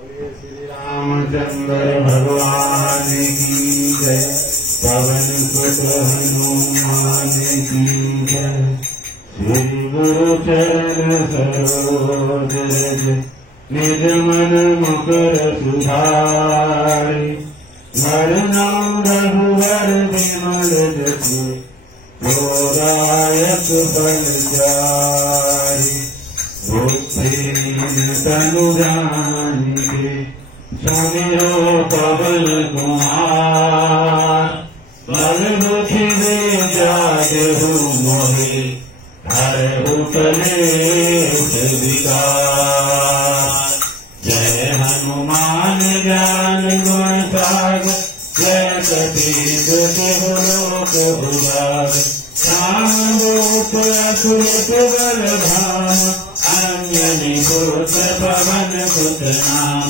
श्री रामचंद्र भगवान की जय। पवन सुत हनुमान की जय। श्री गुरु चरण सरोज रज निज मन मुकुर सुधारि। वरनम रघुवर विमल जसु गोदायक फलचारि। बुद्धिहीन तनु जानिके सुमिरो पवन कुमार। बल बुद्धि जागहु मोहि हरहु कलेश विकार। जय हनुमान ज्ञान गुण सागर जय कपीस तिहु लोक उजागर। राम दूत अतुलित बल धाम अंजनी पुत्र पवन सुत नाम।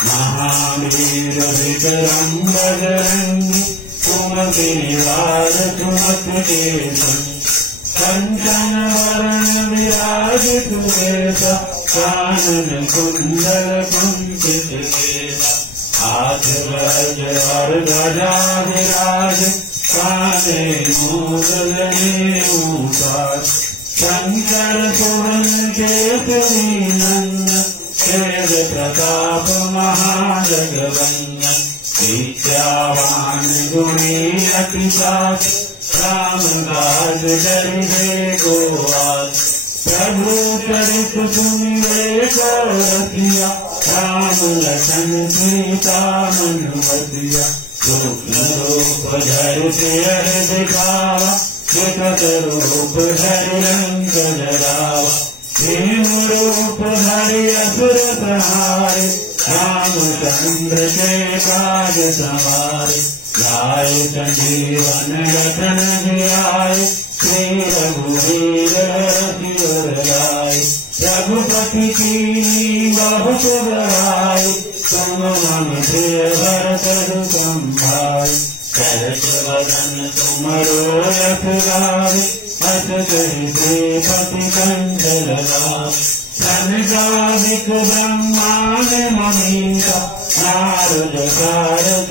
महावीर विक्रम बजरंगी सुमति निवार सुमति के संग। कंचन वरण विराजित वेसा कानन कुंडल कुंचित केसा। हाथ वज्र ध्वजा विराज कांधे मूल ऊंचाई। शंकर सुवन केसरी नंदन तेज प्रताप महाजगवंदन। विद्यावान गुणी अति साधु राम काज करिबे को आतुर। प्रभु चरित सुनिबे को रसिया राम लखन सीता मन बसिया। सूक्ष्म रूप धरि सियहि दिखावा विकट रूप धरि लंक जरावा। भीम रूप धरि असुर संहारे रामचंद्र के काज सवारे। लाए संजीवन लखन जियाए श्री रघुवीर रघुवर लाए। रघुपति की बहुत बड़ाई तुम मम प्रिय भरत संभाई। करत वदन तुमरो यश गावे अस कहि श्रीपति कंठ लगावे। सनकादिक ब्रह्मांड मनीषा नारद सारद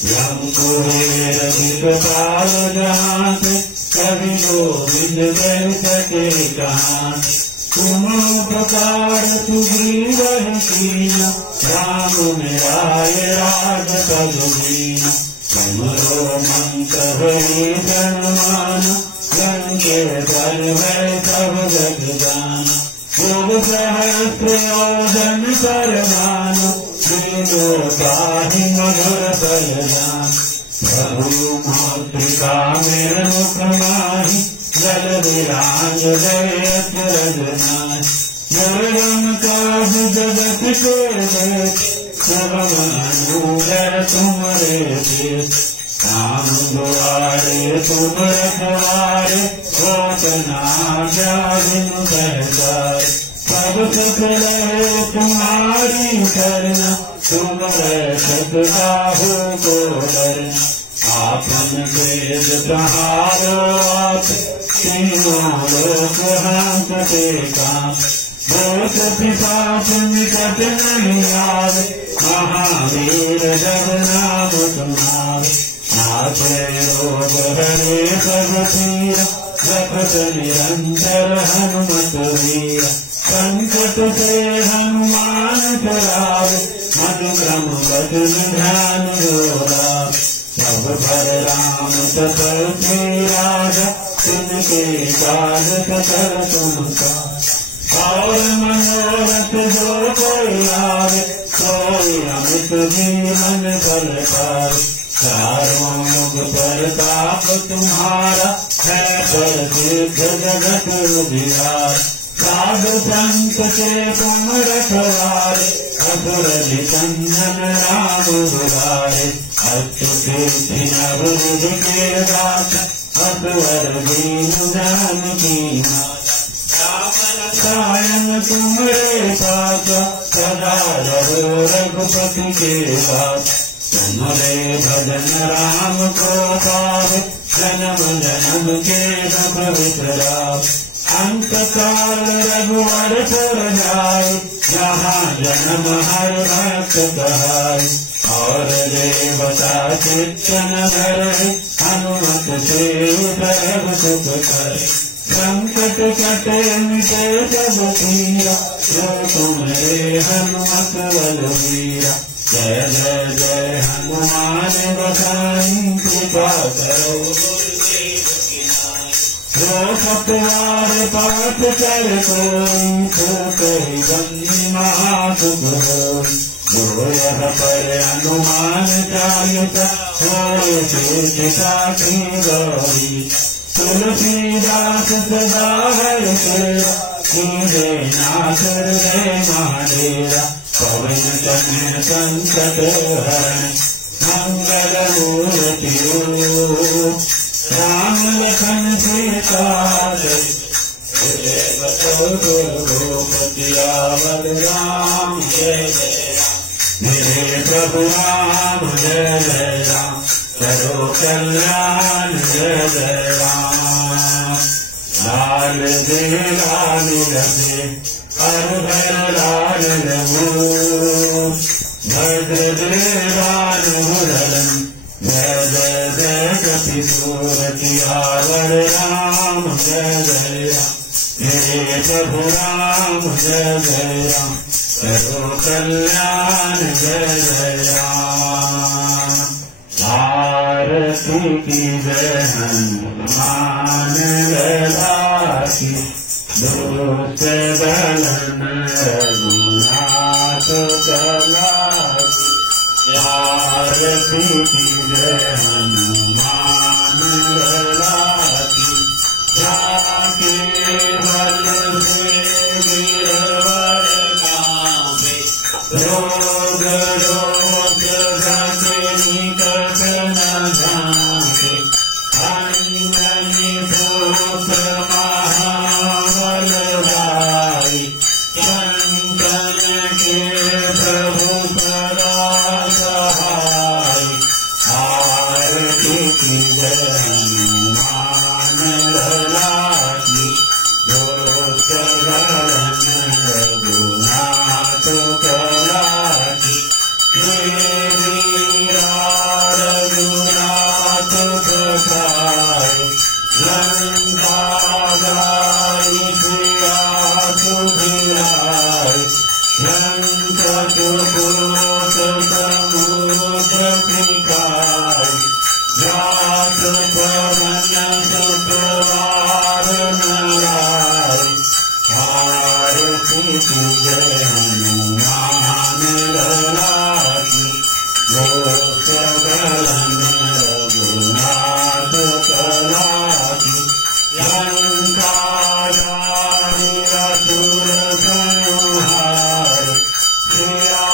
यम कुबेर दिक्पाल जहांत। कवि गोविंद कह सके कहां। तुम उपकार सुग्रीव कीना राम मिलाए राजपद दीना। तुमरो मंत्र भीषण माना गंगे जल में सब जग जाना। शुभ सहस्र योजन पर मानो लीलो ताहि मधुर फल जान। प्रभु मातृका मेरे मुख माहि जल विराज जयत रजनाय। दुर्गम काज जगत के देख सुगम अनुग्रह तुम्हारे देश। राम दुआरे तुम रखवारे होत न आज्ञा कहतारे। सब सुख रहे तुम्हारी करना तुम रक्षक काहू को डरना। आपन तेज प्रहारो आप तीनों लोक हांकते कांप। भूत पिशाच निकट नहीं आवे महावीर जब नाम तुम्हारे। नाथे रोग हरे सब पीरा जपत निरंतर हनुमत वीरा। संकट से हनुमान डरावे मधु क्रम बदन ध्यान जोरावे। सब पर राम सफल श्री राजा तिनके काज सकल तुम का। और मनोरथ जो कोई आवे सोई अमित जीवन फल पावे। चारों युग प्रताप तुम्हारा है प्रसिद्ध जगत उजियार। साधु संत के तुम रखवारे असुर निकंदन राम दुलारे। अच्युत नवरुद के दास असवर दीन जानकी माता। सायन तुम्हारे पास सदा रहो रघुपति के पास। तुम्हारे भजन राम को पावे जन्म जन्म के दुख विसरावे। अंत काल रघुवर पुर जाय, जहाँ जन्म हर भक्त कहाय। और देवता चित्तन धरे, हनुमत से सर्व सुख करे। संकट कटे मिटे सब पीरा, जो तुम्हारे हनुमत बलवीरा। जय जय जय हनुमान गोसाई, कृपा करो जो सतवार पाठ कर कोई, तो कही बंदी महासुख होई। जो यह पर हनुमान चालिसा, होए सिद्धि साखी गौरी। तुलसीदास सदा हरिसेवा, कीजे नाथ हृदय महाडेरा। पवन तनय संकट हरण, मंगल मूर्ति रूप। राम लखन सीता द्रौपदी राम, जय जय राम। मेरे प्रभु राम जय जय राम, करो कल्याण जय जय राम। लाल दे लाल लगे, हर भर लाल रघु। भद्र दे लाल मुरलन, जय जय जय कपि सूरतियावर राम जय जय राम। मेरे प्रभु राम जय जय राम, करो कल्याण जय जय राम। आरती की जय हनुमान लला की, दोस्त दलन रघुनाथ कला की। आरती की जय हनुमान लला की, जाके बल से गिरवर कांपे। रोग रोग गति निकट न जाके, अंजनी पुत्र महाबल भाई। संतन के प्रभु सदा सहाय, आरती की जय हनुमान लला की। दोस्त दलन रघुनाथ कला की, रघुनाथ कसाय। लंका गाई प्रिया सुधिराय, संकट कोट समुद्र पिताय। जात पवन सुतवार नराय, आरती की जय हनुमान लला की। दोस्त दलन रघुनाथ कला की, लंका गाई असुर संहार। सिया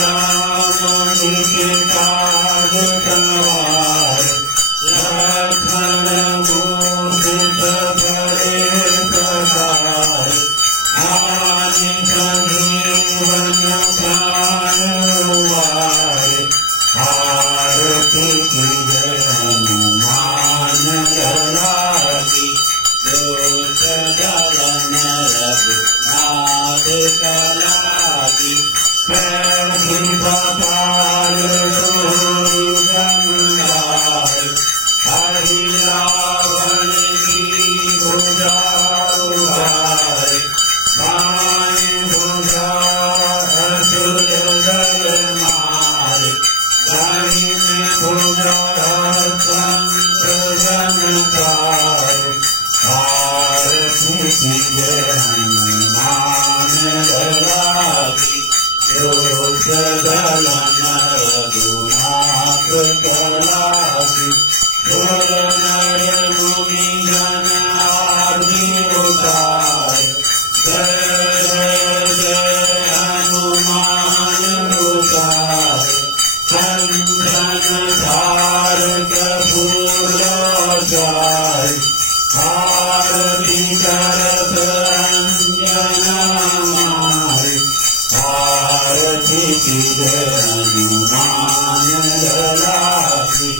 राम जी काज सवार, लक्ष्मण मूर्ति परे प्रसार। आनि संजीवन प्राण वार, आरती की जय हनुमान लला की। दोस्त दलन रघुनाथ कला की, पाताल सोई गंगार। हरि रावण की भुजा उभार, बाएं भुजा असुर दल मार। दाहिने भुजा संत जन तार, आरती की जय हनुमान लला की। दोस्त दलन रघुनाथ कला की, नर मुनि जन आदि उतार। जय जय जय हनुमान उतार, चंदन धारक फूल चार। आरती करत अंजन मार, आरती की जय हनुमान लला की।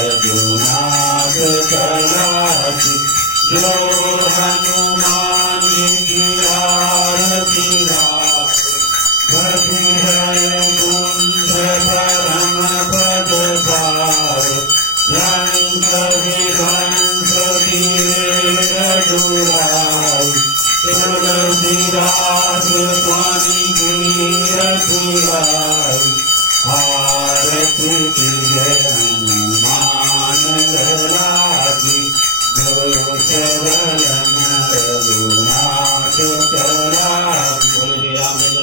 रघुनाथ कलासी जो हनुमान की आरती गावे कुंज परम पद पावे रंग विभंस दुराई तुलसीदास स्वामी की रघुराई आरती हनुमान लागी जो रघुनाथ कलासी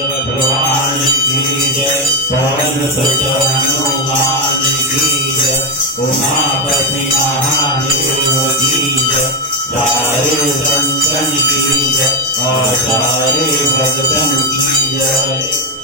भगवान की जय पवन सुत हनुमान की जय उमापति महादेव की जय सारे संतन की जय और सारे भक्तन की जय।